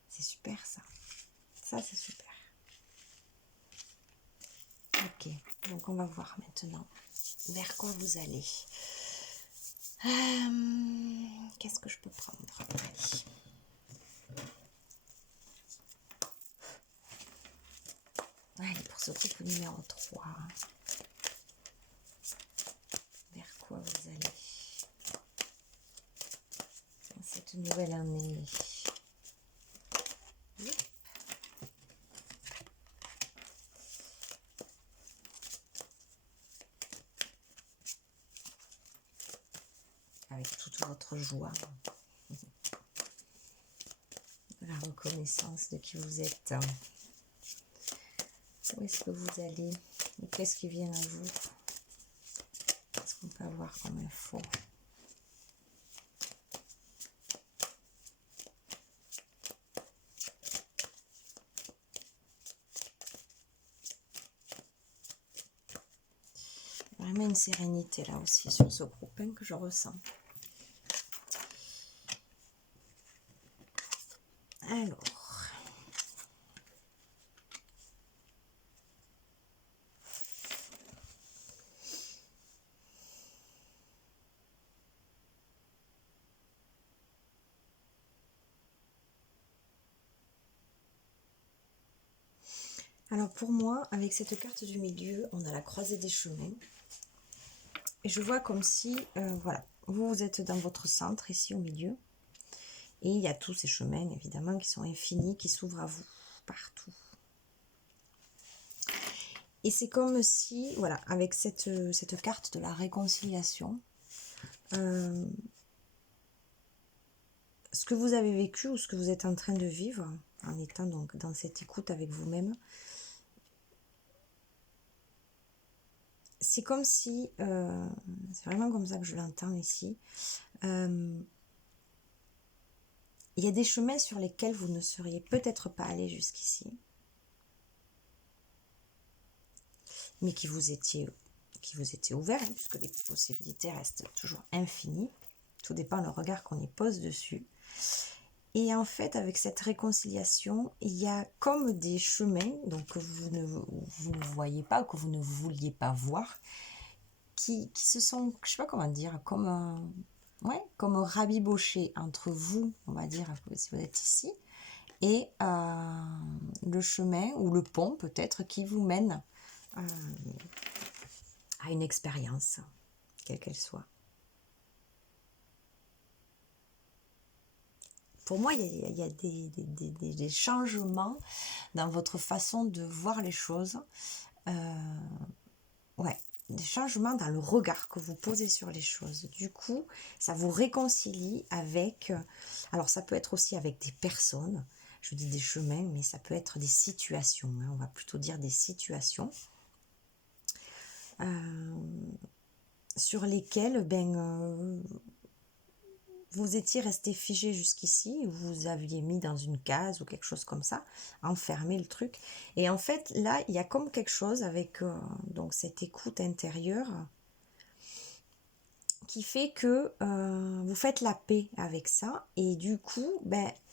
C'est super ça. Ça, c'est super. Ok, donc on va voir maintenant vers quoi vous allez. Qu'est-ce que je peux prendre? Allez. Allez, pour ce groupe numéro 3. Vers quoi vous allez dans cette nouvelle année? Avec toute votre joie, la reconnaissance de qui vous êtes. Où est-ce que vous allez? Ou qu'est-ce qui vient à vous? Qu'est-ce qu'on peut avoir comme info? Vraiment une sérénité là aussi sur ce groupe que je ressens. Alors, pour moi, avec cette carte du milieu, on a la croisée des chemins. Et je vois comme si, voilà, vous êtes dans votre centre, ici au milieu. Et il y a tous ces chemins, évidemment, qui sont infinis, qui s'ouvrent à vous, partout. Et c'est comme si, voilà, avec cette carte de la réconciliation, ce que vous avez vécu ou ce que vous êtes en train de vivre, en étant donc dans cette écoute avec vous-même, c'est comme si, c'est vraiment comme ça que je l'entends ici, il y a des chemins sur lesquels vous ne seriez peut-être pas allé jusqu'ici, mais qui vous étaient ouverts, hein, puisque les possibilités restent toujours infinies. Tout dépend le regard qu'on y pose dessus. Et en fait, avec cette réconciliation, il y a comme des chemins donc, que vous ne voyez pas, que vous ne vouliez pas voir, qui se sont, je ne sais pas comment dire, comme rabibochés entre vous, on va dire, si vous êtes ici, et le chemin ou le pont peut-être qui vous mène à une expérience, quelle qu'elle soit. Pour moi, il y a des changements dans votre façon de voir les choses. Ouais, des changements dans le regard que vous posez sur les choses. Du coup, ça vous réconcilie avec... alors, ça peut être aussi avec des personnes. Je dis des chemins, mais ça peut être des situations. Hein, on va plutôt dire des situations. Sur lesquelles vous étiez resté figé jusqu'ici, vous aviez mis dans une case ou quelque chose comme ça, enfermé le truc. Et en fait, là, il y a comme quelque chose avec donc cette écoute intérieure qui fait que vous faites la paix avec ça. Et du coup,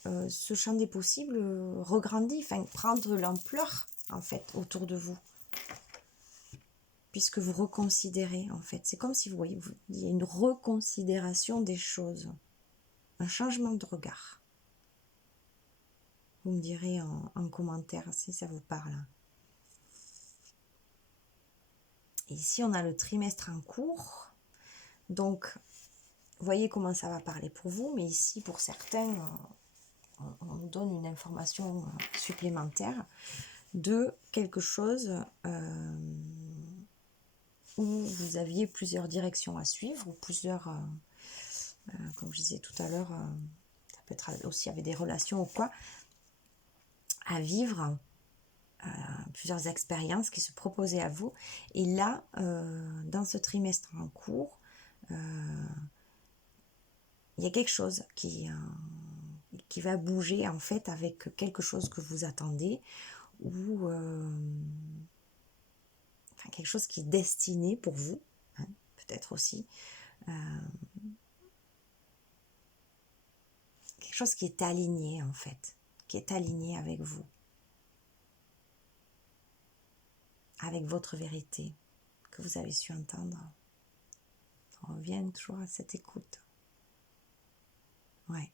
ce champ des possibles regrandit, enfin, prend de l'ampleur, en fait, autour de vous. Puisque vous reconsidérez, en fait. C'est comme si, vous voyez, il y a une reconsidération des choses. Un changement de regard. Vous me direz en commentaire si ça vous parle. Et ici, on a le trimestre en cours. Donc, voyez comment ça va parler pour vous. Mais ici, pour certains, on nous donne une information supplémentaire de quelque chose où vous aviez plusieurs directions à suivre, ou plusieurs, comme je disais tout à l'heure, ça peut être aussi avec des relations ou quoi, à vivre, plusieurs expériences qui se proposaient à vous. Et là, dans ce trimestre en cours, il y a quelque chose qui va bouger en fait avec quelque chose que vous attendez, ou enfin, quelque chose qui est destiné pour vous, hein, peut-être aussi. Quelque chose qui est aligné en fait, qui est aligné avec vous, avec votre vérité que vous avez su entendre. On revient toujours à cette écoute. Ouais.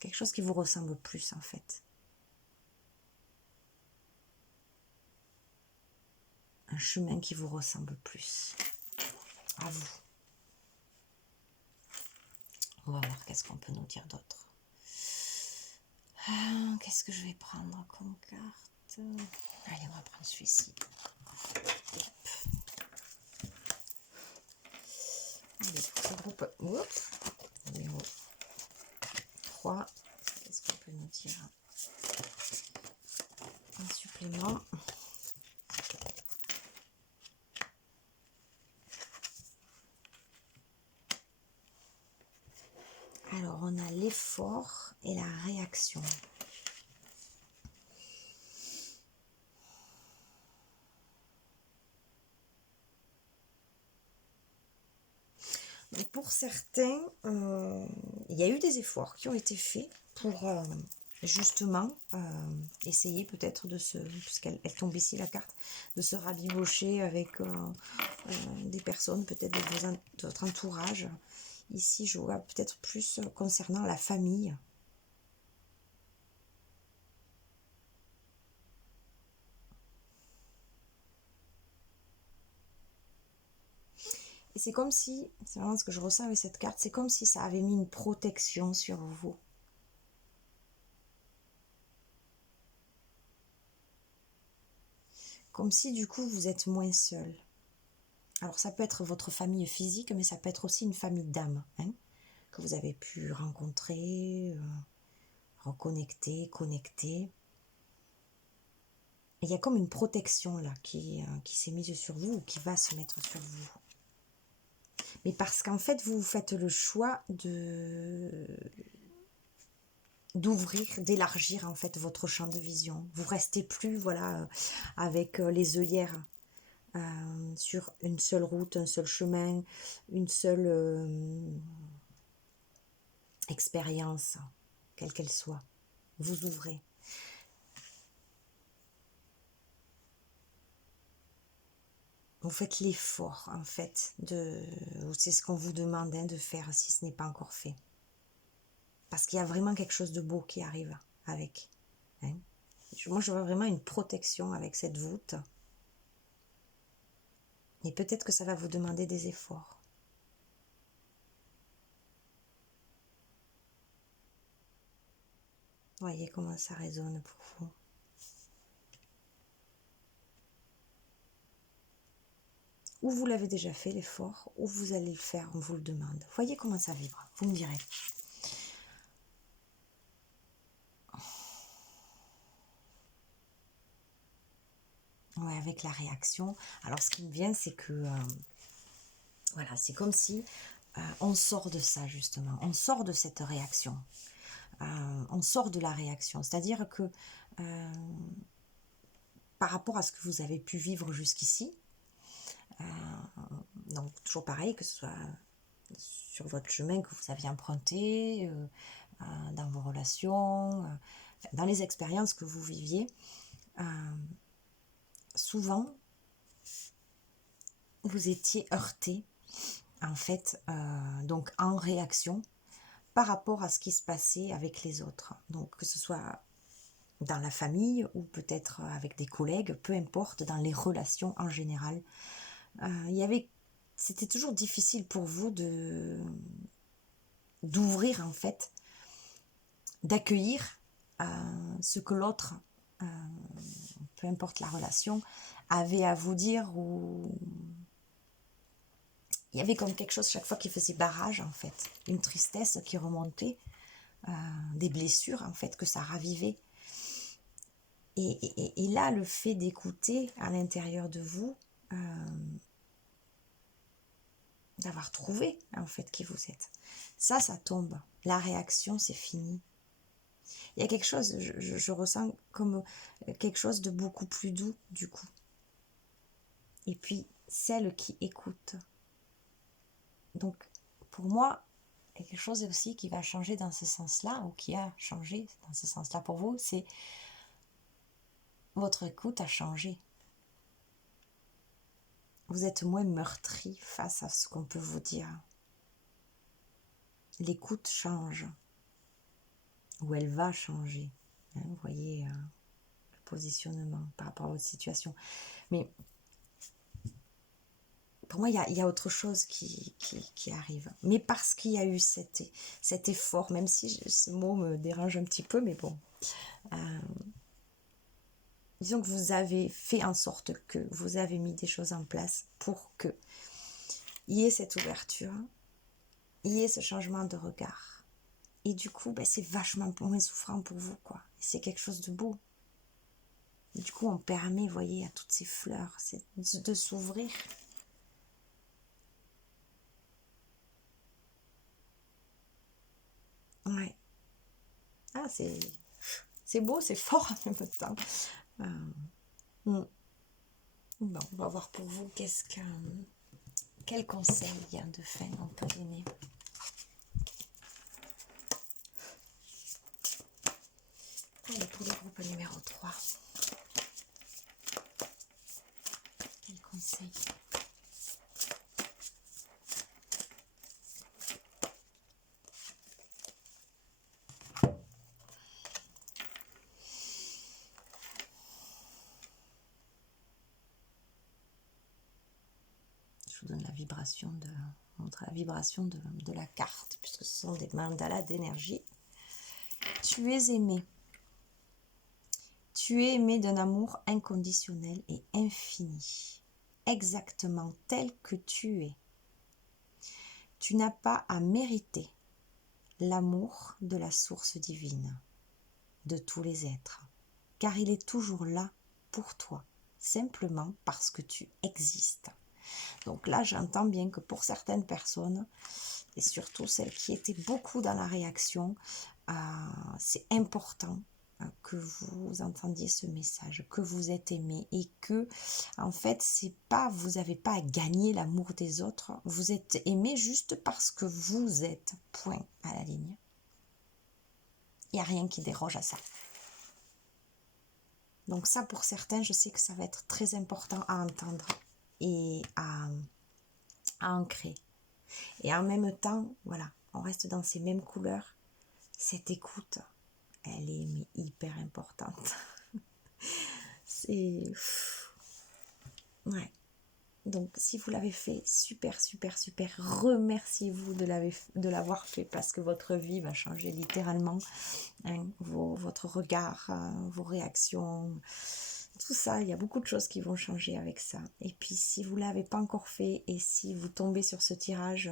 Quelque chose qui vous ressemble plus en fait. Un chemin qui vous ressemble plus à vous. On va voir qu'est-ce qu'on peut nous dire d'autre. Qu'est-ce que je vais prendre comme carte? Allez, on va prendre celui-ci. Allez, pour ce groupe, numéro 3, qu'est-ce qu'on peut nous dire? Un supplément. Alors, on a l'effort et la réaction. Et pour certains, il y a eu des efforts qui ont été faits pour justement essayer peut-être de se, puisqu'elle tombe ici la carte, de se rabibocher avec des personnes peut-être de votre entourage. Ici, je vois peut-être plus concernant la famille. Et c'est comme si, c'est vraiment ce que je ressens avec cette carte, c'est comme si ça avait mis une protection sur vous. Comme si du coup vous êtes moins seul. Alors ça peut être votre famille physique, mais ça peut être aussi une famille d'âme, hein, que vous avez pu rencontrer, reconnecter, connecter. Il y a comme une protection là qui s'est mise sur vous, ou qui va se mettre sur vous. Mais parce qu'en fait, vous faites le choix d'ouvrir, d'élargir en fait votre champ de vision. Vous restez plus, voilà, avec les œillères sur une seule route, un seul chemin, une seule expérience, quelle qu'elle soit. Vous ouvrez. Vous faites l'effort, en fait, c'est ce qu'on vous demande de faire si ce n'est pas encore fait. Parce qu'il y a vraiment quelque chose de beau qui arrive avec. Hein. Moi, je vois vraiment une protection avec cette voûte. Et peut-être que ça va vous demander des efforts. Voyez comment ça résonne pour vous. ou vous l'avez déjà fait l'effort, ou vous allez le faire, on vous le demande. Voyez comment ça vibre, vous me direz. Ouais, avec la réaction. Alors, ce qui me vient, c'est que, voilà, c'est comme si on sort de ça, justement. On sort de cette réaction. On sort de la réaction. C'est-à-dire que, par rapport à ce que vous avez pu vivre jusqu'ici, donc toujours pareil, que ce soit sur votre chemin que vous aviez emprunté, dans vos relations, dans les expériences que vous viviez, souvent, vous étiez heurté, en fait, donc en réaction par rapport à ce qui se passait avec les autres. Donc, que ce soit dans la famille ou peut-être avec des collègues, peu importe, dans les relations en général. C'était toujours difficile pour vous d'ouvrir, en fait, d'accueillir ce que l'autre, peu importe la relation, avait à vous dire, ou il y avait comme quelque chose chaque fois qui faisait barrage, en fait, une tristesse qui remontait, des blessures, en fait, que ça ravivait. Et là, le fait d'écouter à l'intérieur de vous, d'avoir trouvé, en fait, qui vous êtes, ça tombe. La réaction, c'est fini. Il y a quelque chose, je ressens comme quelque chose de beaucoup plus doux, du coup. Et puis, celle qui écoute. Donc, pour moi, il y a quelque chose aussi qui va changer dans ce sens-là, ou qui a changé dans ce sens-là pour vous, c'est votre écoute a changé. Vous êtes moins meurtri face à ce qu'on peut vous dire. L'écoute change, ou elle va changer. Vous voyez le positionnement par rapport à votre situation. Mais pour moi, il y a autre chose qui arrive. Mais parce qu'il y a eu cet effort, même si ce mot me dérange un petit peu, mais bon. Disons que vous avez fait en sorte que vous avez mis des choses en place pour que il y ait cette ouverture, il y ait ce changement de regard. Et du coup, c'est vachement moins souffrant pour vous, quoi. C'est quelque chose de beau. Et du coup, on permet, vous voyez, à toutes ces fleurs de s'ouvrir. Ouais. Ah, c'est beau, c'est fort en même temps. Bon, on va voir pour vous quel conseil de fin on peut donner. Allez, pour le groupe numéro 3. Quel conseil? Je vous donne la vibration de la carte, puisque ce sont des mandalas d'énergie. Tu es aimé. Tu es aimé d'un amour inconditionnel et infini, exactement tel que tu es. Tu n'as pas à mériter l'amour de la source divine, de tous les êtres, car il est toujours là pour toi, simplement parce que tu existes. Donc là, j'entends bien que pour certaines personnes, et surtout celles qui étaient beaucoup dans la réaction, c'est important que vous entendiez ce message, que vous êtes aimé, et que, en fait, c'est pas, vous n'avez pas à gagner l'amour des autres, vous êtes aimé juste parce que vous êtes, point à la ligne. Il n'y a rien qui déroge à ça. Donc ça, pour certains, je sais que ça va être très important à entendre et à ancrer. Et en même temps, voilà, on reste dans ces mêmes couleurs. Cette écoute, elle est hyper importante. C'est... Ouais. Donc, si vous l'avez fait, super, super, super, remerciez-vous de l'avoir fait, parce que votre vie va changer littéralement. Hein, votre regard, vos réactions, tout ça, il y a beaucoup de choses qui vont changer avec ça. Et puis si vous ne l'avez pas encore fait et si vous tombez sur ce tirage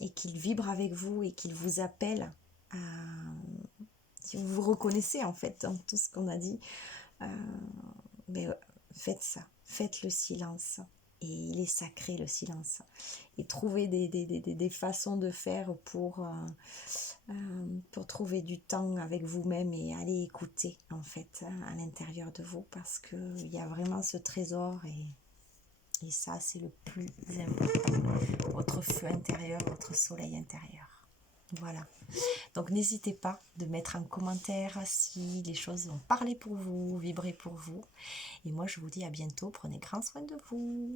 et qu'il vibre avec vous et qu'il vous appelle, si vous vous reconnaissez en fait dans tout ce qu'on a dit, mais faites ça, faites le silence. Et il est sacré le silence. Et trouvez des façons de faire pour trouver du temps avec vous-même et aller écouter en fait à l'intérieur de vous, parce qu'il y a vraiment ce trésor et ça c'est le plus important, votre feu intérieur, votre soleil intérieur. Voilà, donc n'hésitez pas de mettre en commentaire si les choses ont parlé pour vous, vibré pour vous, et moi je vous dis à bientôt, prenez grand soin de vous.